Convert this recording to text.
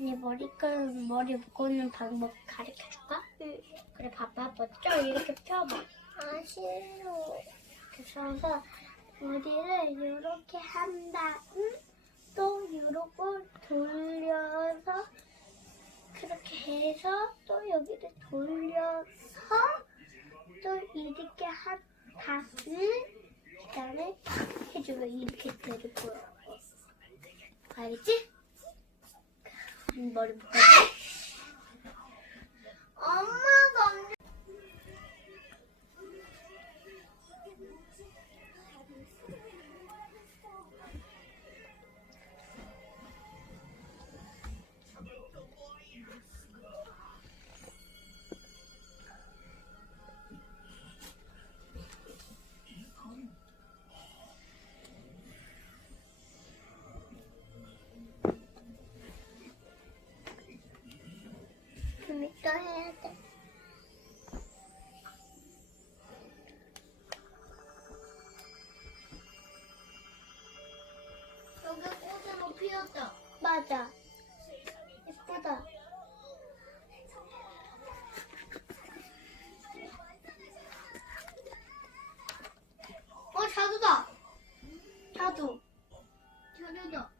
네 머리끈 머리 묶는 방법 가르쳐 줄까? 응. 그래 봐봐 먼저 이렇게 펴봐. 아 싫어. 그래서 머리를 이렇게 한 다음 또 이러고 돌려서 그렇게 해서 또 여기를 돌려서 또 이렇게 한 다음 그다음에 탁 해주면 이렇게 되는 거라고. 알겠지? 머 이따 해야 돼. 여기 꽃으로 피었다. 맞아. 예쁘다. 어, 자두다. 자두. 자두다.